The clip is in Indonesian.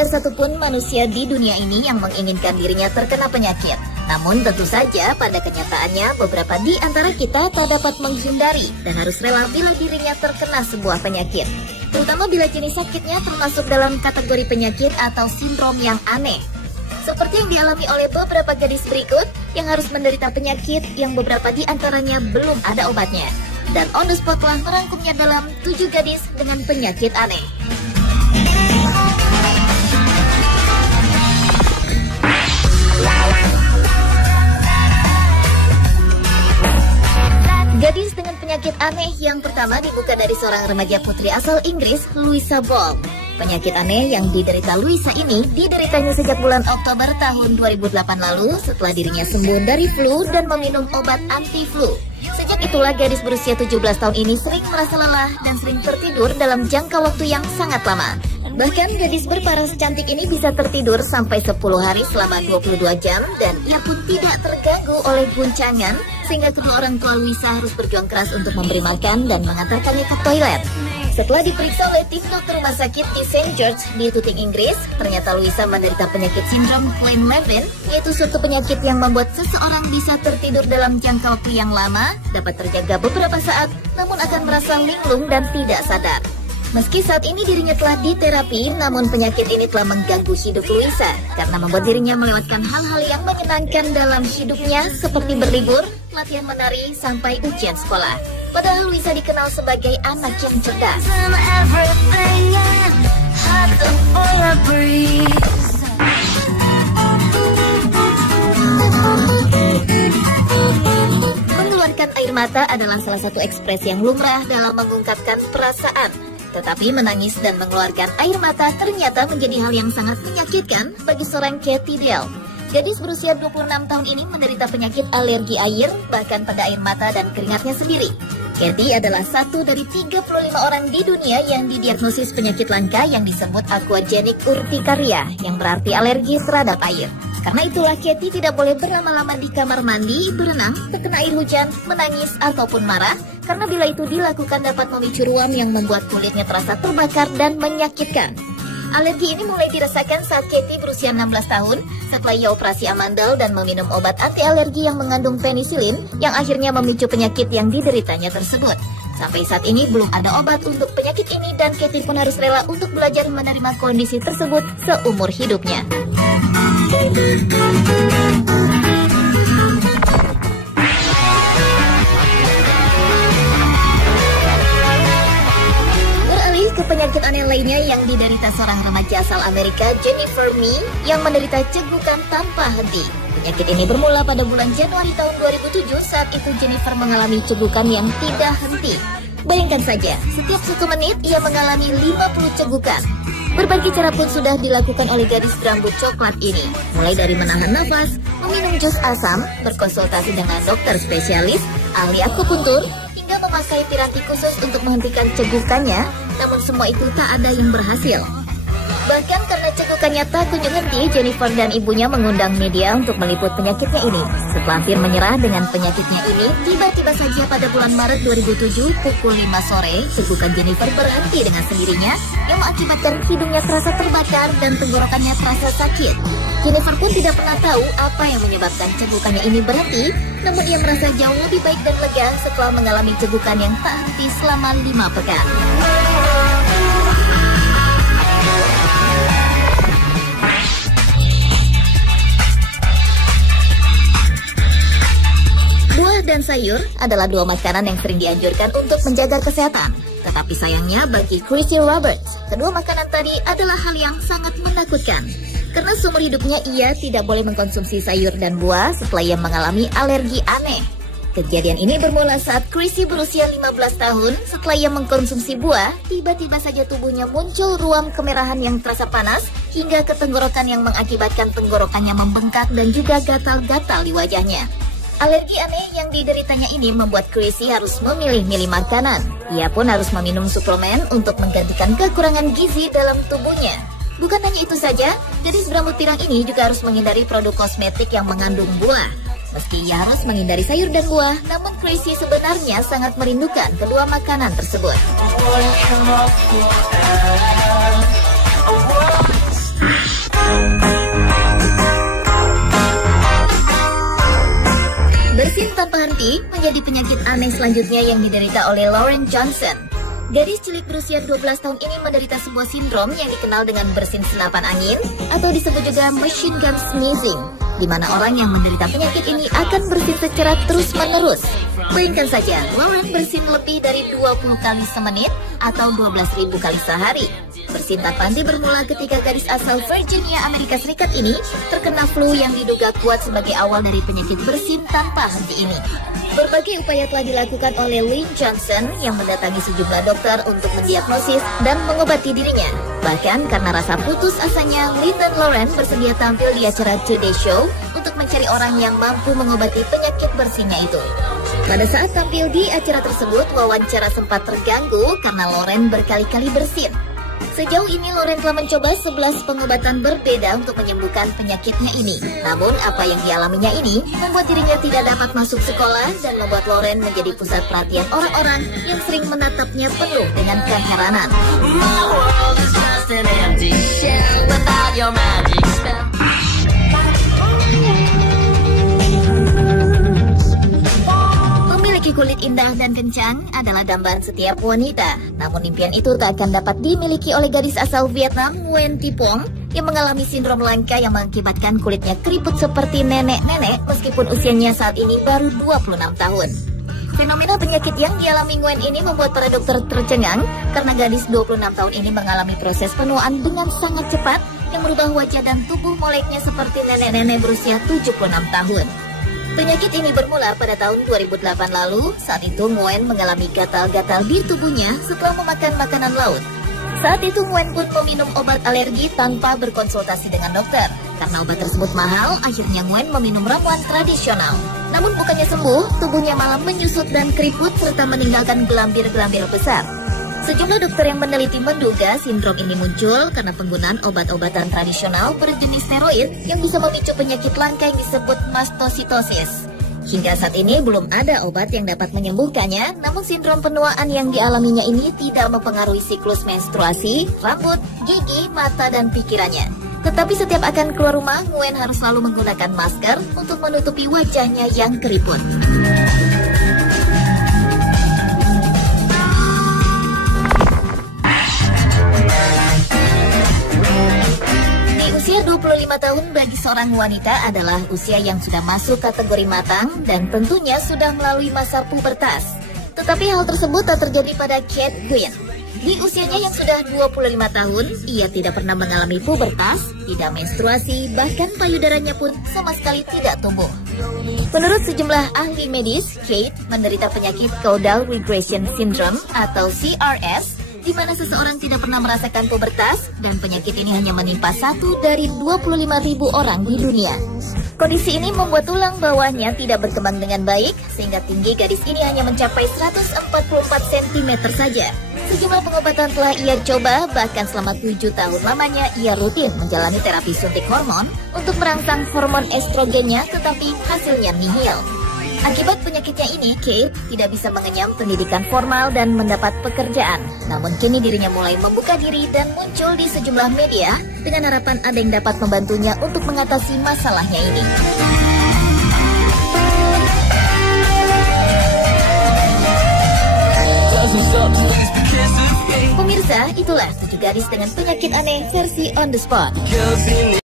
ada satupun manusia di dunia ini yang menginginkan dirinya terkena penyakit. Namun tentu saja pada kenyataannya beberapa di antara kita tak dapat menghindari dan harus rela bila dirinya terkena sebuah penyakit. Terutama bila jenis sakitnya termasuk dalam kategori penyakit atau sindrom yang aneh. Seperti yang dialami oleh beberapa gadis berikut yang harus menderita penyakit yang beberapa di antaranya belum ada obatnya. Dan On The Spot telah merangkumnya dalam 7 gadis dengan penyakit aneh. Gadis dengan penyakit aneh yang pertama dibuka dari seorang remaja putri asal Inggris, Louisa Ball. Penyakit aneh yang diderita Louisa ini dideritanya sejak bulan Oktober tahun 2008 lalu setelah dirinya sembuh dari flu dan meminum obat anti-flu. Sejak itulah gadis berusia 17 tahun ini sering merasa lelah dan sering tertidur dalam jangka waktu yang sangat lama. Bahkan gadis berparas cantik ini bisa tertidur sampai 10 hari selama 22 jam dan ia pun tidak terganggu oleh guncangan sehingga kedua orang tua Louisa harus berjuang keras untuk memberi makan dan mengantarkannya ke toilet. Setelah diperiksa oleh tim dokter rumah sakit di St. George di Tooting, Inggris, ternyata Louisa menderita penyakit sindrom Klein-Levin, yaitu suatu penyakit yang membuat seseorang bisa tertidur dalam jangka waktu yang lama, dapat terjaga beberapa saat, namun akan merasa linglung dan tidak sadar. Meski saat ini dirinya telah diterapi, namun penyakit ini telah mengganggu hidup Louisa karena membuat dirinya melewatkan hal-hal yang menyenangkan dalam hidupnya seperti berlibur, latihan menari, sampai ujian sekolah. Padahal Louisa dikenal sebagai anak yang cerdas. Mengeluarkan air mata adalah salah satu ekspresi yang lumrah dalam mengungkapkan perasaan. Tetapi menangis dan mengeluarkan air mata ternyata menjadi hal yang sangat menyakitkan bagi seorang Katie Dale. Gadis berusia 26 tahun ini menderita penyakit alergi air, bahkan pada air mata dan keringatnya sendiri. Katie adalah satu dari 35 orang di dunia yang didiagnosis penyakit langka yang disebut aquagenic urtikaria, yang berarti alergi terhadap air. Karena itulah Katie tidak boleh berlama-lama di kamar mandi, berenang, terkena air hujan, menangis, ataupun marah, karena bila itu dilakukan dapat memicu ruam yang membuat kulitnya terasa terbakar dan menyakitkan. Alergi ini mulai dirasakan saat Katie berusia 16 tahun setelah ia operasi amandel dan meminum obat anti alergi yang mengandung penisilin yang akhirnya memicu penyakit yang dideritanya tersebut. Sampai saat ini belum ada obat untuk penyakit ini dan Katie pun harus rela untuk belajar menerima kondisi tersebut seumur hidupnya. Ke penyakit aneh lainnya yang diderita seorang remaja asal Amerika, Jennifer Mee, yang menderita cegukan tanpa henti. Penyakit ini bermula pada bulan Januari tahun 2007 saat itu Jennifer mengalami cegukan yang tidak henti. Bayangkan saja, setiap 1 menit ia mengalami 50 cegukan. Berbagai cara pun sudah dilakukan oleh gadis berambut coklat ini, mulai dari menahan nafas, meminum jus asam, berkonsultasi dengan dokter spesialis, ahli akupuntur, hingga memakai piranti khusus untuk menghentikan cegukannya, namun semua itu tak ada yang berhasil. Bahkan karena cegukannya tak kunjung henti, Jennifer dan ibunya mengundang media untuk meliput penyakitnya ini. Setelah hampir menyerah dengan penyakitnya ini, tiba-tiba saja pada bulan Maret 2007 pukul 5 sore, cegukan Jennifer berhenti dengan sendirinya yang mengakibatkan hidungnya terasa terbakar dan tenggorokannya terasa sakit. Jennifer pun tidak pernah tahu apa yang menyebabkan cegukannya ini berhenti, namun ia merasa jauh lebih baik dan lega setelah mengalami cegukan yang tak henti selama 5 pekan. Buah dan sayur adalah 2 makanan yang sering dianjurkan untuk menjaga kesehatan. Tetapi sayangnya bagi Chrissy Roberts, kedua makanan tadi adalah hal yang sangat menakutkan. Karena seumur hidupnya ia tidak boleh mengkonsumsi sayur dan buah setelah ia mengalami alergi aneh. Kejadian ini bermula saat Chrissy berusia 15 tahun. Setelah ia mengkonsumsi buah, tiba-tiba saja tubuhnya muncul ruam kemerahan yang terasa panas hingga ke tenggorokan yang mengakibatkan tenggorokannya membengkak dan juga gatal-gatal di wajahnya. Alergi aneh yang dideritanya ini membuat Chrissy harus memilih-milih makanan. Ia pun harus meminum suplemen untuk menggantikan kekurangan gizi dalam tubuhnya. Bukan hanya itu saja, gadis berambut pirang ini juga harus menghindari produk kosmetik yang mengandung buah. Meski ia harus menghindari sayur dan buah, namun Chrissy sebenarnya sangat merindukan kedua makanan tersebut. tanpa henti menjadi penyakit aneh selanjutnya yang diderita oleh Lauren Johnson. Gadis cilik berusia 12 tahun ini menderita sebuah sindrom yang dikenal dengan bersin senapan angin atau disebut juga machine gun sneezing, di mana orang yang menderita penyakit ini akan bersin secara terus-menerus. Bayangkan saja, Lauren bersin lebih dari 20 kali semenit atau 12.000 kali sehari. Bersin tanpa henti bermula ketika gadis asal Virginia, Amerika Serikat ini terkena flu yang diduga kuat sebagai awal dari penyakit bersin tanpa henti ini. Berbagai upaya telah dilakukan oleh Lynn Johnson yang mendatangi sejumlah dokter untuk mendiagnosis dan mengobati dirinya. Bahkan karena rasa putus asanya, Lynn dan Lauren bersedia tampil di acara Today Show untuk mencari orang yang mampu mengobati penyakit bersinnya itu. Pada saat tampil di acara tersebut, wawancara sempat terganggu karena Lauren berkali-kali bersin. Sejauh ini Lauren telah mencoba 11 pengobatan berbeda untuk menyembuhkan penyakitnya ini. Namun apa yang dialaminya ini membuat dirinya tidak dapat masuk sekolah dan membuat Lauren menjadi pusat perhatian orang-orang yang sering menatapnya penuh dengan keheranan. Kulit indah dan kencang adalah dambaan setiap wanita. Namun impian itu tak akan dapat dimiliki oleh gadis asal Vietnam, Nguyen Thi Phuong, yang mengalami sindrom langka yang mengakibatkan kulitnya keriput seperti nenek-nenek meskipun usianya saat ini baru 26 tahun. Fenomena penyakit yang dialami Nguyen ini membuat para dokter tercengang karena gadis 26 tahun ini mengalami proses penuaan dengan sangat cepat yang merubah wajah dan tubuh moleknya seperti nenek-nenek berusia 76 tahun. Penyakit ini bermula pada tahun 2008 lalu. Saat itu Nguyen mengalami gatal-gatal di tubuhnya setelah memakan makanan laut. Saat itu Nguyen pun meminum obat alergi tanpa berkonsultasi dengan dokter. Karena obat tersebut mahal, akhirnya Nguyen meminum ramuan tradisional. Namun bukannya sembuh, tubuhnya malah menyusut dan keriput serta meninggalkan gelambir-gelambir besar. Sejumlah dokter yang meneliti menduga sindrom ini muncul karena penggunaan obat-obatan tradisional berjenis steroid yang bisa memicu penyakit langka yang disebut mastositosis. Hingga saat ini belum ada obat yang dapat menyembuhkannya, namun sindrom penuaan yang dialaminya ini tidak mempengaruhi siklus menstruasi, rambut, gigi, mata, dan pikirannya. Tetapi setiap akan keluar rumah, Nguyen harus selalu menggunakan masker untuk menutupi wajahnya yang keriput. Usia 25 tahun bagi seorang wanita adalah usia yang sudah masuk kategori matang dan tentunya sudah melalui masa pubertas. Tetapi hal tersebut tak terjadi pada Kate Quinn. Di usianya yang sudah 25 tahun, ia tidak pernah mengalami pubertas, tidak menstruasi, bahkan payudaranya pun sama sekali tidak tumbuh. Menurut sejumlah ahli medis, Kate menderita penyakit Caudal Regression Syndrome atau CRS, di mana seseorang tidak pernah merasakan pubertas dan penyakit ini hanya menimpa 1 dari 25.000 orang di dunia. Kondisi ini membuat tulang bawahnya tidak berkembang dengan baik sehingga tinggi gadis ini hanya mencapai 144 cm saja. Sejumlah pengobatan telah ia coba, bahkan selama 7 tahun lamanya ia rutin menjalani terapi suntik hormon untuk merangsang hormon estrogennya, tetapi hasilnya nihil. Akibat penyakitnya ini, Kate tidak bisa mengenyam pendidikan formal dan mendapat pekerjaan. Namun kini dirinya mulai membuka diri dan muncul di sejumlah media dengan harapan ada yang dapat membantunya untuk mengatasi masalahnya ini. Pemirsa, itulah 7 gadis dengan penyakit aneh versi On The Spot.